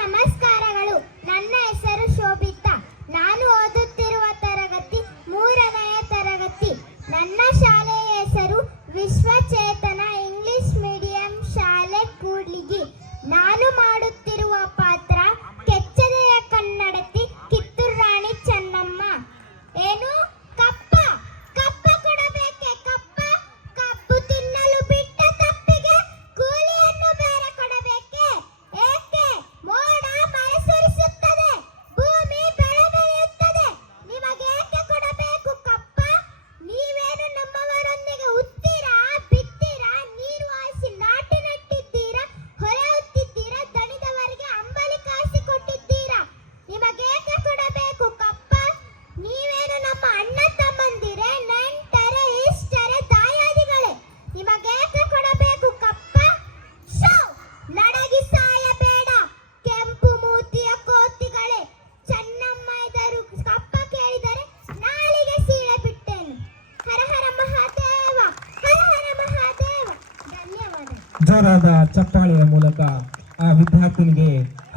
ನಮಸ್ಕಾರಗಳು. ನನ್ನ ಹೆಸರು ಶೋಭಿತಾ. ನಾನು ಓದುತ್ತಿರುವ ತರಗತಿ 3ನೇ ತರಗತಿ. ನನ್ನ ಶಾಲೆಯ ಹೆಸರು ವಿಶ್ವಚೇತನ ಇಂಗ್ಲಿಷ್ ಮೀಡಿಯಂ ಶಾಲೆ ಕೂಡ್ಲಿಗಿ. ನಾನು ಮಾಡುತ್ತಿರುವ ಪಾತ್ರ ಕೆಚ್ಚದೆಯ ಕನ್ನಡತಿ ಕಿತ್ತೂರು ರಾಣಿ ಚೆನ್ನಮ್ಮ. ಏನು ಕಪ್ಪ ಕಪ್ಪ ಕೊಡಬೇಕೆ? ಕಪ್ಪ ಕಬ್ಬು ತಿನ್ನಲು ಬಿಟ್ಟ ತಪ್ಪಿಗೆ ಕೂಲಿಯನ್ನು ಬೇರೆ ಕೊಡಬೇಕೆ? ಏಕೆ? ಮೋಡ ಮಳೆ ಸುರಿಸುತ್ತದೆ, ಭೂಮಿ ಬೆಳೆ ಬೆಳೆಯುತ್ತದೆ, ನಿಮಗೇಕೆ ಕೊಡಬೇಕು ಕಪ್ಪ? ನೀವೇನು ನಮ್ಮವರೊಂದಿಗೆ ಉತ್ತೀರಾ, ಬಿತ್ತೀರಾ, ನೀರು ಹಾಯಿಸಿ ನಾಟಿ ನೆಟ್ಟಿದ್ದೀರಾ, ಹೊರೆ ಹೊತ್ತಿದ್ದೀರಾ, ದಣಿದವರಿಗೆ ಅಂಬಲಿ ಕಾಸಿ ಕೊಟ್ಟಿದ್ದೀರಾ? ನಿಮಗೇಕೆ ಕೊಡಬೇಕು ಕಪ್ಪ? ನೀವೇನು ನಮ್ಮ ಅಣ್ಣ ತಮ್ಮಂದಿರೇ, ನೆಂಟರೆ, ಇಷ್ಟರೆ, ದಾಯಾದಿಗಳೇ? ನಿಮಗೇಕೆ ಕೊಡಬೇಕು ಕಪ್ಪ? ಶೋ ನಡಗಿ ಸಾಯಬೇಡ ಕೆಂಪು ಮೂತಿಯ ಕೋತಿಗಳೇ. ಚೆನ್ನಮ್ಮ ಎದರು ಕಪ್ಪ ಕೇಳಿದರೆ ನಾಲಿಗೆ ಸೀಳೆ ಬಿಟ್ಟೇನು. ಹರ ಹರ ಮಹಾದೇವ, ಹರ ಹರ ಮಹಾದೇವ. ಧನ್ಯವಾದ. ಜೋರಾದ ಚಪ್ಪಾಳೆಯ ಮೂಲಕ ಆ ವಿದ್ಯಾರ್ಥಿನಿಗೆ